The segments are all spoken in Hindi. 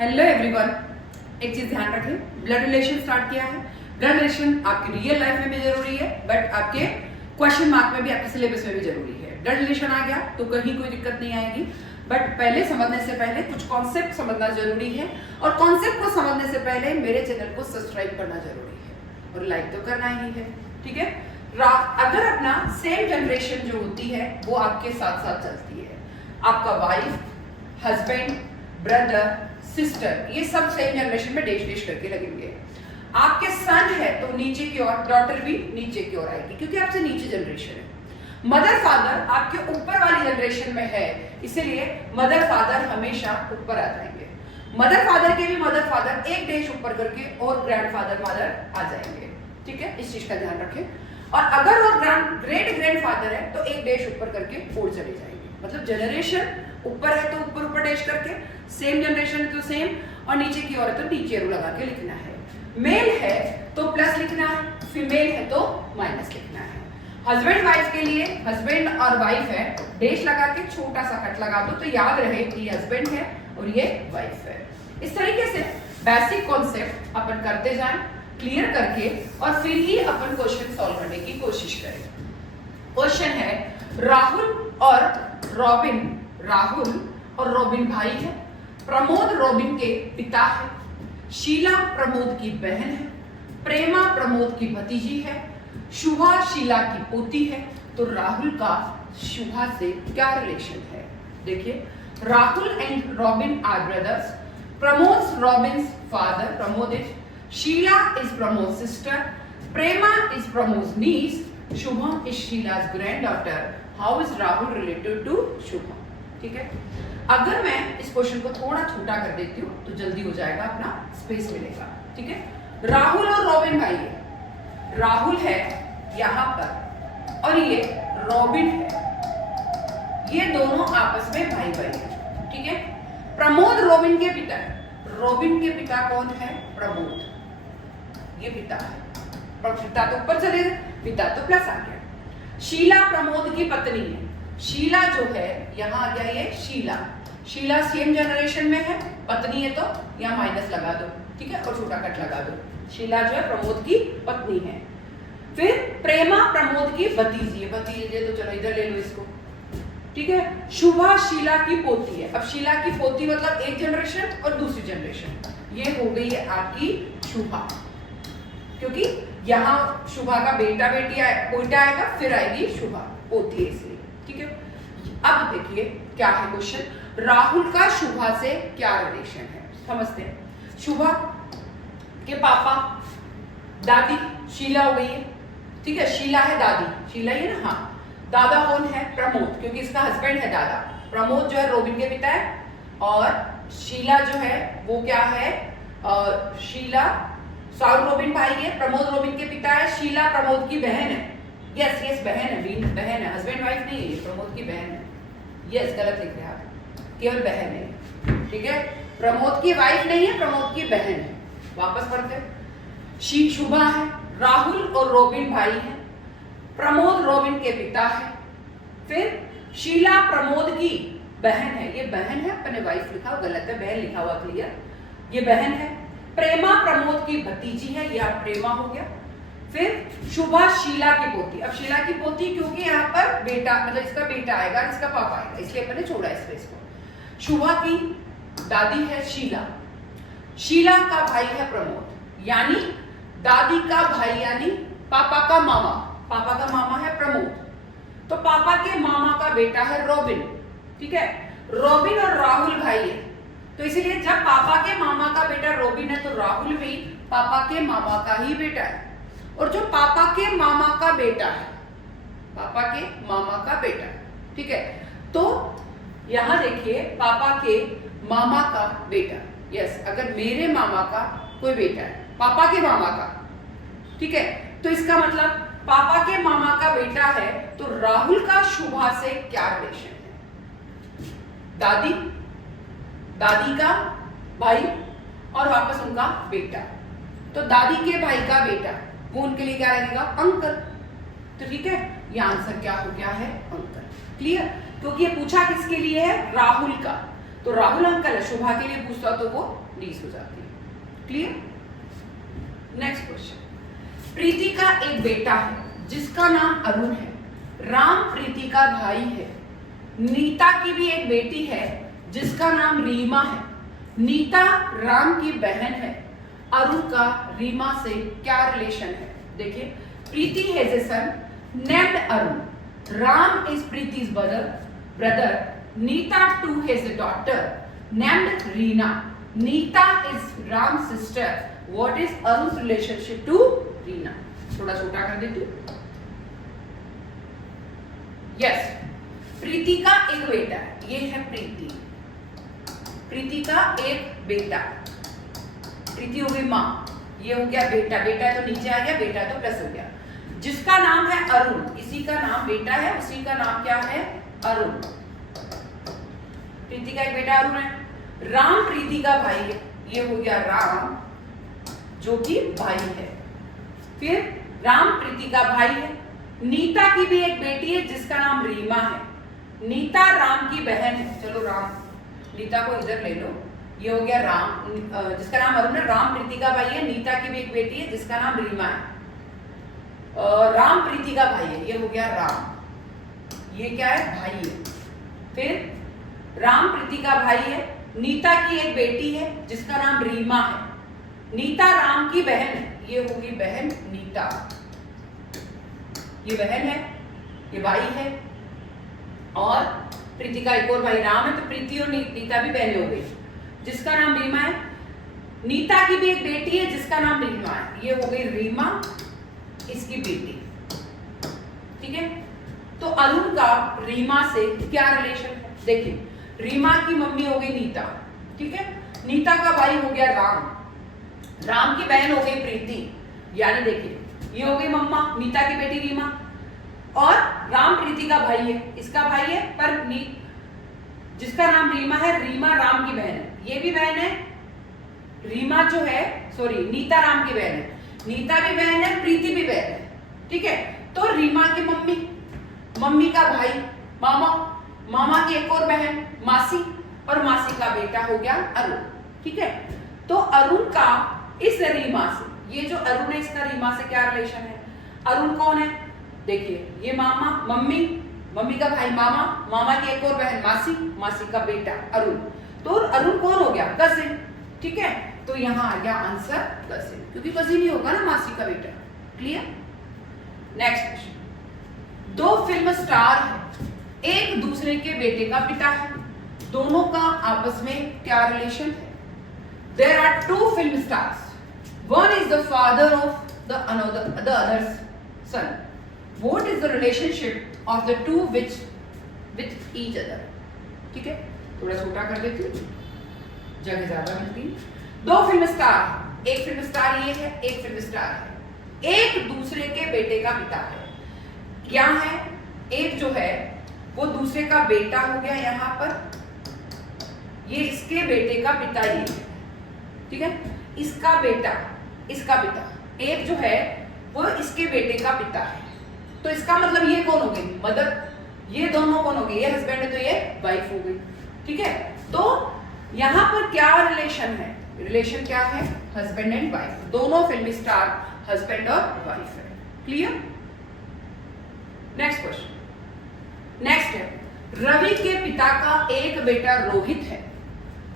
हेलो एवरीवन, एक चीज ध्यान रखें, ब्लड रिलेशन स्टार्ट किया है। ब्लड रिलेशन आपकी रियल लाइफ में भी जरूरी है, बट आपके क्वेश्चन मार्क में भी, आपके सिलेबस में भी जरूरी है। ब्लड रिलेशन आ गया तो कहीं कोई दिक्कत नहीं आएगी, बट पहले समझने से पहले कुछ कॉन्सेप्ट समझना जरूरी है, और कॉन्सेप्ट को समझने से पहले मेरे चैनल को सब्सक्राइब करना जरूरी है और लाइक तो करना ही है, ठीक है। अगर अपना सेम जनरेशन जो होती है वो आपके साथ साथ चलती है, आपका वाइफ, हस्बैंड, ब्रदर, सिस्टर, ये सब सेम जनरेशन में डेश डेश करके लगेंगे। आपके सन है तो नीचे की ओर, डॉटर भी नीचे की ओर आएगी क्योंकि आपसे नीचे जनरेशन है। मदर फादर आपके ऊपर वाली जनरेशन में है, इसीलिए मदर फादर हमेशा ऊपर आ जाएंगे। मदर फादर के भी मदर फादर एक डेश ऊपर करके और ग्रैंडफादर मदर आ जाएंगे, ठीक है, इस चीज का ध्यान रखें। और अगर वो ग्रेट ग्रैंडफादर है तो एक डेश ऊपर करके और चले जाएंगे, मतलब जनरेशन ऊपर है तो ऊपर ऊपर डेश करके, सेम जनरेशन तो सेम, और नीचे की ओर है तो नीचे एरो लगा के लिखना है। मेल है तो प्लस लिखना है, फीमेल है तो माइनस लिखना है। हस्बैंड वाइफ के लिए, हस्बैंड और वाइफ है, डेश लगा के छोटा सा कट लगा दो तो याद रहे कि ये हस्बैंड है और ये वाइफ है। इस तरीके से बेसिक कॉन्सेप्ट अपन करते जाएं, क्लियर करके, और फिर ही अपन क्वेश्चन सॉल्व करने की कोशिश करें। क्वेश्चन है, राहुल और रॉबिन भाई है, प्रमोद रॉबिन के पिता है, शीला प्रमोद की बहन है, प्रेमा प्रमोद की भतीजी है, शुभा शीला की पोती है। तो राहुल का शुभा से क्या रिलेशन है? देखिए, Rahul and Robin are brothers, Pramod Robin's father, Pramod is, Sheela is Pramod sister, Prema is Pramod niece, Shubham is Sheela's granddaughter. How is Rahul related to Shubham? ठीक है, अगर मैं इस क्वेश्चन को थोड़ा छोटा कर देती हूँ तो जल्दी हो जाएगा, अपना स्पेस मिलेगा, ठीक है। राहुल और रॉबिन भाई है, राहुल है यहाँ पर और ये रॉबिन है, ये दोनों आपस में भाई भाई है, ठीक है। प्रमोद रॉबिन के पिता है, रॉबिन के पिता कौन है? प्रमोद, ये पिता है, पिता तो ऊपर चले गए, पिता तो प्लस आ गया। शीला प्रमोद की पत्नी है, शीला जो है यहाँ आ गया, ये शीला सेम जनरेशन में है, पत्नी है तो यहाँ माइनस लगा दो, ठीक है, और छोटा कट लगा दो। शीला जो है प्रमोद की पत्नी है। फिर प्रेमा प्रमोद की भतीजी है, भतीजे तो चलो इधर ले लो इसको, ठीक है। शुभा शीला की पोती है, अब शीला की पोती मतलब एक जनरेशन और दूसरी जनरेशन, ये हो गई है आपकी शुभा, क्योंकि यहाँ शुभा का बेटा बेटी पोता आएगा, फिर आएगी शुभा, पोती है इसलिए, ठीक है। अब देखिए क्या है क्वेश्चन, राहुल का शुभा से क्या रिलेशन है, समझते हैं। शुभा के पापा, दादी शीला हो गई है, ठीक है, शीला है दादी, शीला ही है ना, हाँ। दादा कौन है? प्रमोद, क्योंकि इसका हस्बैंड है दादा। प्रमोद जो है रोबिन के पिता है, और शीला जो है वो क्या है, शीला रोबिन भाई है, प्रमोद रोबिन के पिता है, शीला प्रमोद की बहन है। यस बहन है, हस्बैंड वाइफ नहीं है, ये प्रमोद की बहन है। यस, गलत लिख रहे हैं आप, केवल बहन है, ठीक है, प्रमोद की वाइफ नहीं है, प्रमोद की बहन है। वापस पढ़ते, शुभा है, राहुल और रोबिन भाई है, प्रमोद रोबिन के पिता है, फिर शीला प्रमोद की बहन है, ये बहन है, अपने वाइफ लिखा हुआ गलत है, बहन लिखा हुआ क्लियर, ये बहन है। प्रेमा प्रमोद की भतीजी है, यह प्रेमा हो गया। फिर शुभा शीला की पोती, अब शीला की पोती क्योंकि यहाँ पर बेटा, मतलब इसका बेटा आएगा, इसका पापा आएगा, इसलिए मैंने छोड़ा स्पेस को। शुभा की दादी है शीला का भाई है प्रमोद, यानी दादी का भाई, यानी पापा का मामा है प्रमोद, तो पापा के मामा का बेटा है रॉबिन, ठीक है। रॉबिन और राहुल भाई है, तो इसीलिए जब पापा के मामा का बेटा रॉबिन है तो राहुल भी पापा के मामा का ही बेटा है, और जो पापा के मामा का बेटा है, पापा के मामा का बेटा है, ठीक है। तो यहां देखिए, पापा के मामा का बेटा, यस, अगर मेरे मामा का कोई बेटा है, पापा के मामा का, ठीक है, तो इसका मतलब पापा के मामा का बेटा है, तो राहुल का शुभा से क्या रिलेशन है? दादी का भाई और वापस उनका बेटा, तो दादी के भाई का बेटा, वो उनके लिए क्या लगेगा? अंकल, तो ठीक है, ये आंसर क्या हो गया है? अंकल। क्लियर? क्योंकि ये पूछा किसके लिए है? राहुल का, तो राहुल अंकल है, शुभा के लिए पूछता तो वो लीज हो जाती है। क्लियर? Next question. प्रीति का एक बेटा है जिसका नाम अरुण है। राम प्रीति का भाई है। नीता की भी एक बेटी है जिसका नाम रीमा है। नीता राम की बहन है। अरुण का रीमा से क्या रिलेशन है? देखिए, Preeti has a son named Arun. Ram is Preeti's brother. Neeta too has a daughter named Reena. Neeta is Ram's sister. What is Arun's relationship to Reena? थोड़ा छोटा कर देती हूँ. Yes, प्रीति का एक बेटा है. ये है प्रीति. प्रीति का एक बेटा. प्रीति हो गई माँ. ये हो गया बेटा. बेटा तो नीचे आ गया, बेटा तो प्लस हो गया. जिसका नाम है अरुण, इसी का नाम बेटा है, उसी का नाम क्या है? अरुण. प्रीति का एक बेटा अरुण है. राम प्रीति का भाई है. ये हो गया राम जो कि भाई है. फिर राम प्रीति का भाई है. नीता की भी एक बेटी है जिसका नाम रीमा है. नीता राम की बहन है. चलो राम, नीता को इधर ले लो. ये हो गया राम, जिसका नाम अरुण है. राम प्रीति का भाई है. नीता की भी एक बेटी है जिसका नाम रीमा है. राम प्रीति का भाई है. ये हो गया राम. ये क्या है? भाई है. फिर राम प्रीति का भाई है. नीता की एक बेटी है जिसका नाम रीमा है. नीता राम की बहन है. ये होगी बहन नीता. ये बहन है, ये भाई है. और प्रीति का एक और भाई राम है. तो प्रीति और नीता भी बहनें हो गई. जिसका नाम रीमा है. नीता की भी एक बेटी है जिसका नाम रीमा है. ये हो गई रीमा, इसकी बेटी. ठीक है. तो अरुण का रीमा से क्या रिलेशन है? देखिए, रीमा की मम्मी हो गई नीता. ठीक है. नीता का भाई हो गया राम. राम की बहन हो गई प्रीति. यानी देखिए, ये हो गई मम्मा, नीता की बेटी रीमा. और राम प्रीति का भाई है. इसका भाई है, पर जिसका नाम रीमा है, रीमा राम की बहन है. ये भी बहन है. रीमा जो है, सॉरी, नीता राम की बहन है. नीता भी बहन है, प्रीति भी बहन है. ठीक है. तो रीमा की मम्मी, मम्मी का भाई मामा, मामा की एक और बहन मासी, और मासी का बेटा हो गया अरुण. ठीक है. तो अरुण का इस रीमा से, ये जो अरुण है इसका रीमा से क्या रिलेशन है? अरुण कौन है? देखिए, ये मामा, मम्मी, मम्मी का भाई मामा, मामा की एक और बहन मासी, मासी का बेटा अरुण. तो अरुण कौन हो गया? कजिन. ठीक है. तो यहां आ गया आंसर कजिन, क्योंकि कजिन ही होगा ना मासी का बेटा. क्लियर? Next question. दो फिल्म स्टार हैं, एक दूसरे के बेटे का पिता है. दोनों का आपस में क्या रिलेशन है? There are two film stars. One is the father of the other's son. What is the relationship of the two with each other? ठीक है. थोड़ा छोटा कर देती हूँ, जगह ज्यादा मिलती है. दो फिल्म स्टार, एक फिल्म स्टार ये है, एक फिल्म स्टार है. एक दूसरे के बेटे का पिता है. क्या है? एक जो है वो दूसरे का बेटा हो गया. यहां पर ये इसके बेटे का पिता ही है. ठीक है. इसका बेटा, इसका पिता. एक जो है वो इसके बेटे का पिता है. तो इसका मतलब ये कौन हो गई? मदर. ये दोनों कौन हो गए? ये हस्बैंड है तो ये वाइफ हो गई. ठीक है. तो यहां पर क्या रिलेशन है? रिलेशन क्या है? Husband and wife. दोनों फिल्मी स्टार हस्बैंड और वाइफ है. क्लियर? Next question. नेक्स्ट है, रवि के पिता का एक बेटा रोहित है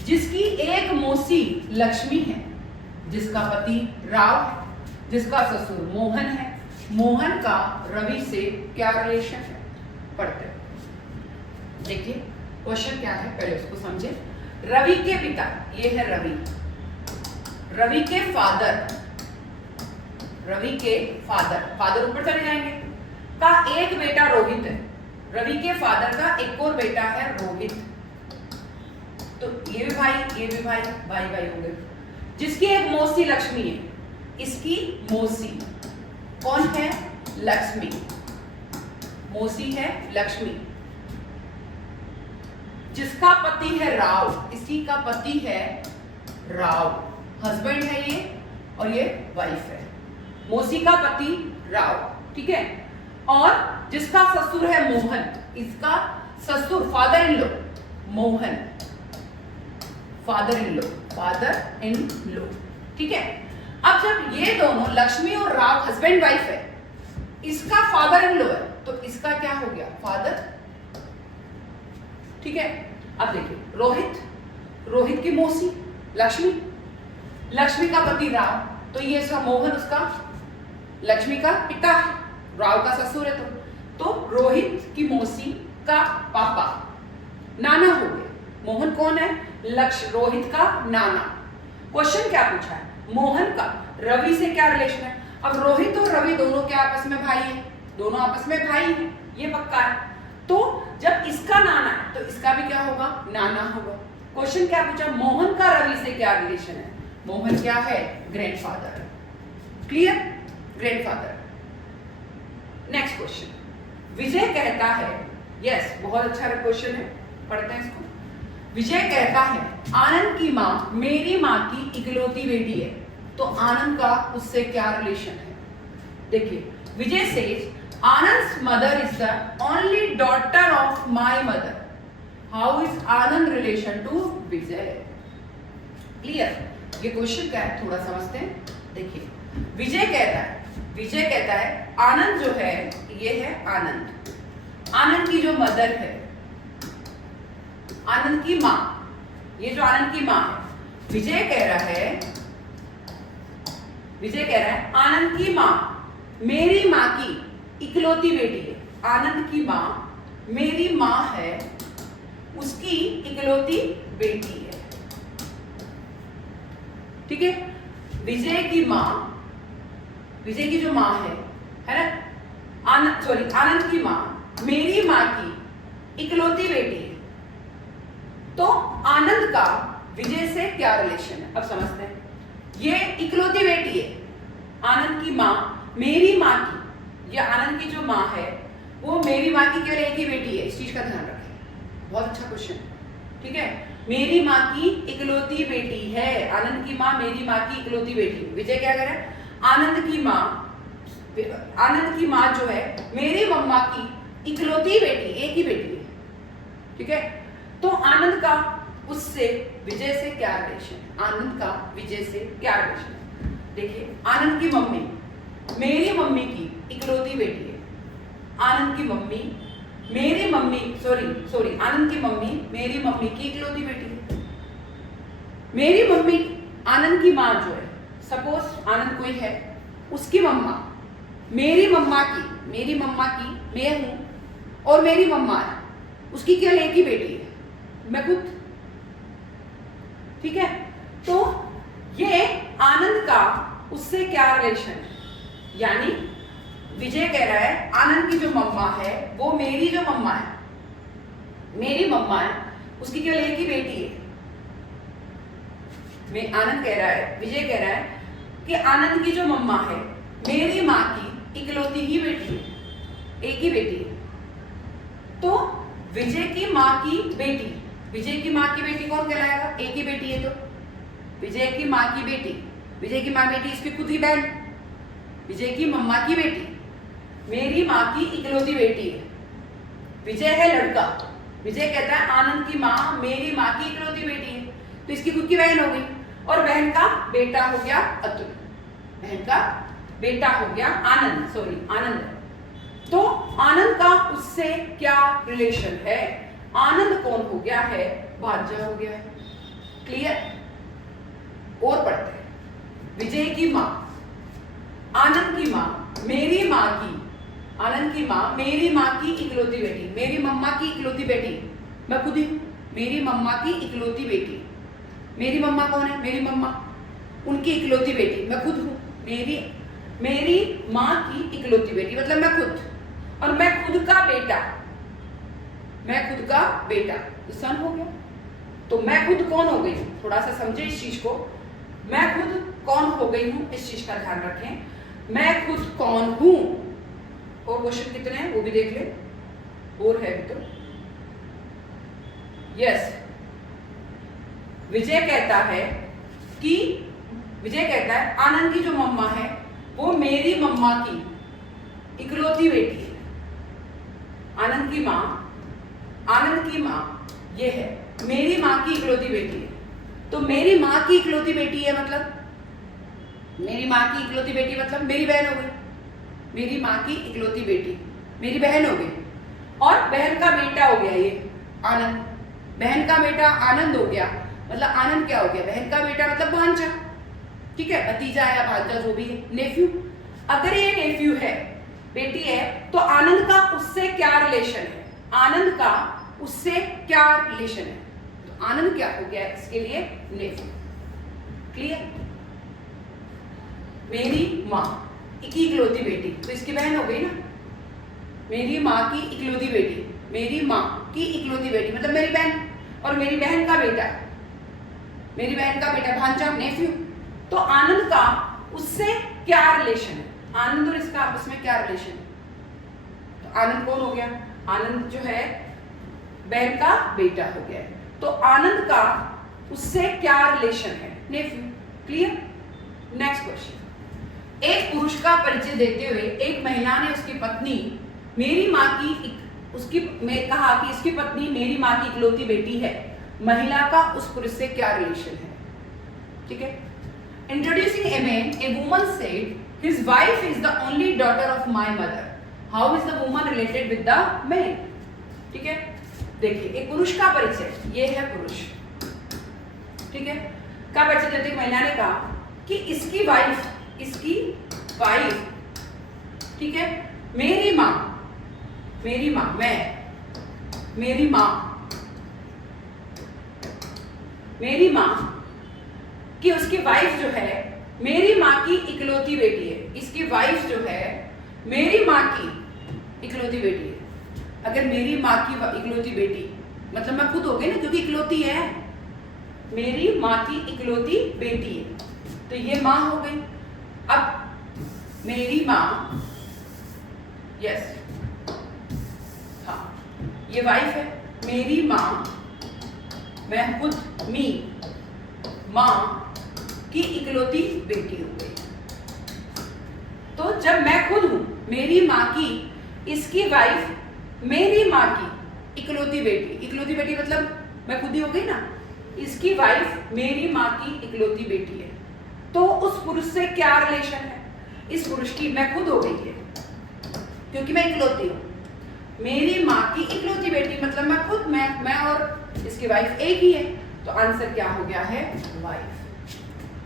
जिसकी एक मौसी लक्ष्मी है, जिसका पति राव है, जिसका ससुर मोहन है. मोहन का रवि से क्या रिलेशन है? पढ़ते हैं. देखिए क्वेश्चन क्या है, पहले उसको समझे. रवि के पिता, ये है रवि. रवि के फादर, रवि के फादर ऊपर चले जाएंगे, का एक बेटा रोहित है. रवि के फादर का एक और बेटा है रोहित. तो ये भी भाई, ये भी भाई, भाई भाई हो गए. जिसकी एक मौसी लक्ष्मी है. इसकी मौसी कौन है? लक्ष्मी. मौसी है लक्ष्मी. जिसका पति है राव. इसी का पति है राव. हस्बैंड है ये और ये वाइफ है. मौसी का पति राव. ठीक है. और जिसका ससुर है मोहन. इसका ससुर, father in law Mohan. Father in law. ठीक है, अब जब ये दोनों लक्ष्मी और राव हस्बैंड वाइफ है, इसका फादर इन लॉ है, तो इसका क्या हो गया? फादर। ठीक है, अब देखिए रोहित की मौसी लक्ष्मी का पति राव, तो ये इसका मोहन उसका लक्ष्मी का पिता है, राव का ससुर है, तो रोहित की मौसी का पापा नाना हो गए। मोहन कौन है? रोहित का नाना। क्वेश्चन क्या पूछा है? मोहन का रवि से क्या रिलेशन है? अब रोहित और रवि दोनों क्या आपस में भाई है? दोनों आपस में भाई है, ये पक्का है। तो जब इसका नाना है तो इसका भी क्या होगा? नाना होगा। क्वेश्चन क्या पूछा? मोहन का रवि से क्या रिलेशन है? मोहन क्या है? Grandfather. Clear? Grandfather. Next question, Vijay कहता है, यस बहुत अच्छा क्वेश्चन है, पढ़ते हैं इसको। विजय कहता है आनंद की माँ मेरी माँ की इकलौती बेटी है, तो आनंद का उससे क्या रिलेशन है? देखिए, Vijay says Anand's mother is the only daughter of my mother, how is Anand relation to Vijay? Clear? ये क्वेश्चन क्या है थोड़ा समझते हैं। देखिए, विजय कहता है आनंद जो है, ये है आनंद की जो मदर है, आनंद की माँ, ये जो आनंद की माँ है, विजय कह रहा है आनंद की माँ मेरी माँ की इकलौती बेटी है। आनंद की माँ मेरी माँ है, उसकी इकलौती बेटी है। ठीक है, विजय की जो माँ है ना, आनंद की माँ मेरी माँ की इकलौती बेटी है, तो आनंद का विजय से क्या रिलेशन है? अब समझते हैं। ये इकलौती बेटी है, आनंद की माँ मेरी माँ की, ये आनंद की जो माँ है वो मेरी माँ की केवल एक ही बेटी है, इस चीज का ध्यान रखें। बहुत अच्छा क्वेश्चन। ठीक है, मेरी माँ की इकलौती बेटी है, आनंद की माँ मेरी माँ की इकलौती बेटी। विजय क्या कह रहा है? आनंद की माँ जो है मेरी मम्मा की इकलौती बेटी, एक ही बेटी है। ठीक है, तो आनंद का उससे विजय से क्या रिलेशन है? आनंद का विजय से क्या रिलेशन है? देखिए, आनंद की मम्मी मेरी मम्मी की इकलौती बेटी है, आनंद की मम्मी मेरी मम्मी आनंद की मम्मी मेरी मम्मी की इकलौती बेटी है। मेरी मम्मी, आनंद की माँ जो है, सपोज आनंद कोई है, उसकी मम्मा मेरी मम्मा की मैं हूं और मेरी मम्मा है, उसकी केवल एक ही बेटी है, मैं खुद। ठीक है, तो ये आनंद का उससे क्या रिलेशन है? यानी विजय कह रहा है आनंद की जो मम्मा है वो मेरी जो मम्मा है, मेरी मम्मा है, उसकी केवल एक ही बेटी है। विजय कह रहा है कि आनंद की जो मम्मा है मेरी माँ की इकलौती ही बेटी है, एक ही बेटी है। तो विजय की माँ की बेटी कौन कहलाएगा? एक ही बेटी है, तो विजय की माँ की बेटी इसकी खुद ही बहन, विजय की मम्मा की बेटी मेरी माँ की इकलौती बेटी है। विजय है लड़का, विजय कहता है आनंद की माँ मेरी माँ की इकलौती बेटी है, तो इसकी खुद की बहन हो गई, और बहन का बेटा हो गया अतुल, बहन का बेटा हो गया आनंद। तो आनंद का उससे क्या रिलेशन है? आनंद कौन हो गया है? भांजा हो गया है। क्लियर? और पढ़ते हैं। विजय की माँ, आनंद की माँ मेरी माँ की, आनंद की माँ मेरी माँ की इकलौती बेटी, मेरी मम्मा की इकलौती बेटी मैं खुद ही हूँ, मेरी मम्मा की इकलौती बेटी। मेरी मम्मा कौन है? मेरी मम्मा, उनकी इकलौती बेटी मैं खुद हूँ, मेरी माँ की इकलौती बेटी मतलब मैं खुद, और मैं खुद का बेटा तो सन हो गया। तो मैं खुद कौन हो गई हूँ? थोड़ा सा समझे इस चीज को। मैं खुद कौन हो गई हूँ, इस चीज का ध्यान रखें। मैं खुद कौन हूँ। और क्वेश्चन कितने हैं वो भी देख ले, और है तो यस। विजय कहता है आनंद की जो मम्मा है वो मेरी मम्मा की इकलौती बेटी है। आनंद की माँ ये है, मेरी माँ की इकलौती बेटी है। तो मेरी माँ की इकलौती बेटी है, मतलब मेरी माँ की इकलौती बेटी मतलब मेरी बहन हो गई। मेरी माँ की इकलौती बेटी मेरी बहन हो गई, और बहन का बेटा हो गया ये आनंद। बहन का बेटा आनंद हो गया, मतलब आनंद क्या हो गया, बहन का बेटा मतलब भांजा, ठीक है, भतीजा या भांजा जो भी है, नेफ्यू। अगर ये नेफ्यू है, बेटी है, तो आनंद का उससे क्या रिलेशन है, आनंद का उससे क्या रिलेशन है, तो आनंद क्या हो गया इसके लिए, नेफ्यू। क्लियर। मेरी माँ की इकलौती बेटी, तो इसकी बहन हो गई ना, मेरी माँ की इकलौती बेटी, मेरी माँ की इकलौती बेटी मतलब मेरी बहन, और मेरी बहन का बेटा, मेरी बहन का बेटा भांजा, नेफ्यू। तो आनंद का उससे क्या रिलेशन है, आनंद और इसका आपस में क्या रिलेशन है, तो आनंद कौन हो गया, आनंद जो है बहन का बेटा हो गया, तो आनंद का उससे क्या रिलेशन है, नेफ्यू। क्लियर। Next question. एक पुरुष का परिचय देते हुए एक महिला ने उसकी पत्नी मेरी माँ की उसकी में कहा कि इसकी पत्नी मेरी माँ की इकलौती बेटी है। महिला का उस पुरुष से क्या रिलेशन है, ठीक है। Introducing a man, a woman said his wife is the only daughter of my mother. How is the woman related with the man, ठीक है। देखिए, एक पुरुष का परिचय, ये है पुरुष, ठीक है, का परिचय देते महिला ने कहा कि इसकी वाइफ, ठीक है, मेरी माँ, मैं, मेरी माँ कि उसकी वाइफ जो है मेरी माँ की इकलौती बेटी है। इसकी वाइफ जो है मेरी माँ की इकलौती बेटी है। अगर मेरी माँ की इकलौती बेटी मतलब मैं खुद हो गई ना, क्योंकि इकलौती है, मेरी माँ की इकलौती बेटी है, तो ये माँ हो गई। अब मेरी माँ, यस, हाँ, ये वाइफ है, मेरी माँ, मैं खुद, माँ की इकलौती बेटी हो गई। तो जब मैं खुद हूं मेरी माँ की, इसकी वाइफ मेरी माँ की इकलौती बेटी मतलब मैं खुद ही हो गई ना, इसकी वाइफ मेरी माँ की इकलौती बेटी है, तो उस पुरुष से क्या रिलेशन है, इस पुरुष की, मैं खुद हो गई है क्योंकि मैं इकलौती हूँ, मेरी माँ की इकलौती बेटी मतलब मैं खुद, मैं और इसकी वाइफ एक ही है, तो आंसर क्या हो गया है, वाइफ।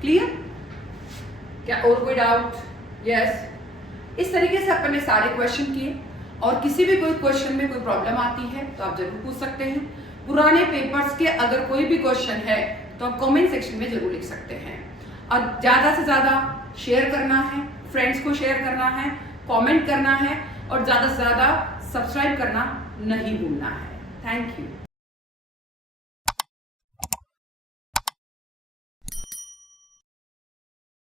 क्लियर। क्या और कोई डाउट? यस। इस तरीके से अपन ने सारे क्वेश्चन किए, और किसी भी कोई क्वेश्चन में कोई प्रॉब्लम आती है तो आप जरूर पूछ सकते हैं। पुराने पेपर्स के अगर कोई भी क्वेश्चन है तो आप कमेंट सेक्शन में जरूर लिख सकते हैं, और ज़्यादा से ज़्यादा शेयर करना है, फ्रेंड्स को शेयर करना है, कमेंट करना है, और ज़्यादा से ज़्यादा सब्सक्राइब करना नहीं भूलना है। Thank you.